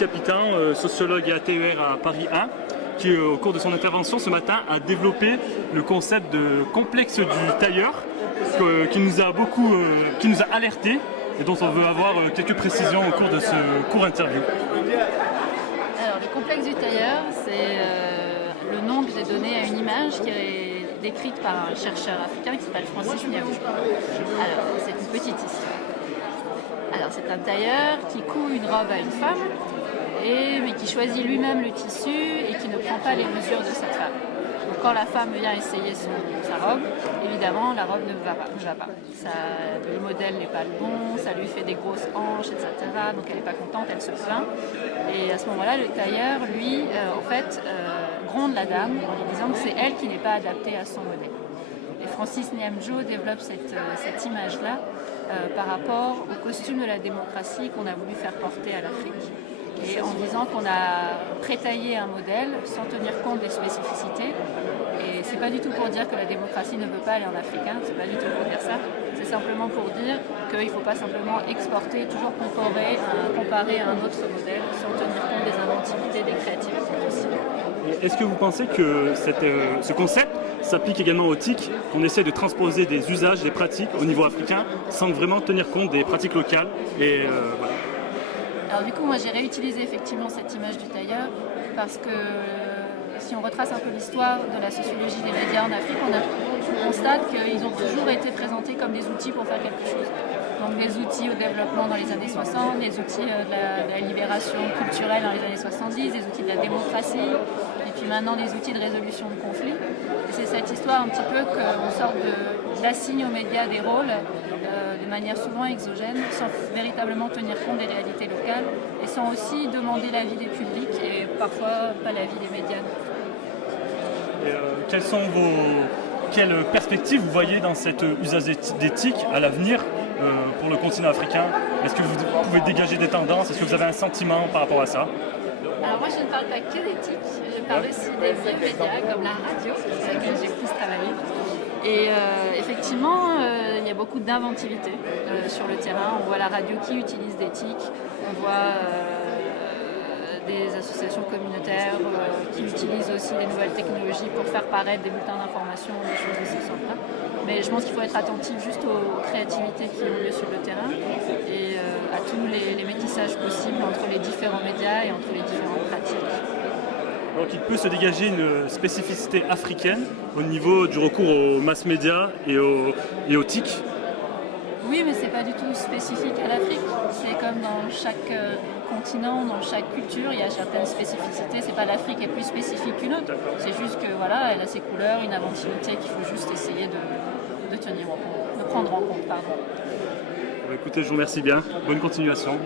Capitain, sociologue et ATER à Paris 1, qui au cours de son intervention ce matin a développé le concept de complexe du tailleur qui nous a alertés et dont on veut avoir quelques précisions au cours de ce court interview. Alors le complexe du tailleur, c'est le nom que j'ai donné à une image qui est décrite par un chercheur africain qui s'appelle Francis Niamou. Alors c'est une petite histoire. Alors c'est un tailleur qui coud une robe à une femme, mais qui choisit lui-même le tissu et qui ne prend pas les mesures de cette femme. Donc quand la femme vient essayer sa robe, évidemment la robe ne va pas. Le modèle n'est pas le bon, ça lui fait des grosses hanches, etc. Donc elle n'est pas contente, elle se plaint. Et à ce moment-là, le tailleur, lui, gronde la dame en lui disant que c'est elle qui n'est pas adaptée à son modèle. Et Francis Niamou développe cette image-là par rapport au costume de la démocratie qu'on a voulu faire porter à l'Afrique. Et en disant qu'on a prétaillé un modèle sans tenir compte des spécificités. Et c'est pas du tout pour dire que la démocratie ne veut pas aller en africain, c'est pas du tout pour dire ça. C'est simplement pour dire qu'il ne faut pas simplement exporter, toujours comparer à un autre modèle sans tenir compte des inventivités, des créativités possibles. Est-ce que vous pensez que ce concept s'applique également au TIC, qu'on essaie de transposer des usages, des pratiques au niveau africain sans vraiment tenir compte des pratiques locales voilà. Alors du coup, moi j'ai réutilisé effectivement cette image du tailleur parce que si on retrace un peu l'histoire de la sociologie des médias en Afrique, on constate qu'ils ont toujours été présentés comme des outils pour faire quelque chose. Donc des outils au développement dans les années 60, des outils de la libération culturelle dans les années 70, des outils de la démocratie, et puis maintenant des outils de résolution de conflits. Et c'est cette histoire un petit peu qu'on sort d'assigne aux médias des rôles de manière souvent exogène, sans véritablement tenir compte des réalités locales, et sans aussi demander l'avis des publics, et parfois pas l'avis des médias. Quelles perspectives vous voyez dans cet usage d'éthique à l'avenir pour le continent africain? Est-ce que vous pouvez dégager des tendances? Est-ce que vous avez un sentiment par rapport à ça? Alors moi je ne parle pas que d'éthique, je parle aussi des vieux médias comme la radio, c'est ça que j'ai plus travaillé. Et effectivement, il y a beaucoup d'inventivité sur le terrain. On voit la radio qui utilise d'éthique, on voit des associations communautaires qui utilisent aussi les nouvelles technologies pour faire paraître des bulletins d'information, des choses de ce sort-là. Mais je pense qu'il faut être attentif juste aux créativités qui ont lieu sur le terrain et à tous les métissages possibles entre les différents médias et entre les différentes pratiques. Donc il peut se dégager une spécificité africaine au niveau du recours aux mass médias et aux TIC. Oui, mais c'est pas du tout spécifique à l'Afrique. C'est comme dans chaque continent, dans chaque culture, il y a certaines spécificités. C'est pas l'Afrique est plus spécifique qu'une autre. C'est juste que voilà, elle a ses couleurs, une inventivité qu'il faut juste essayer de tenir en compte, de prendre en compte, pardon. Écoutez, je vous remercie bien. Bonne continuation.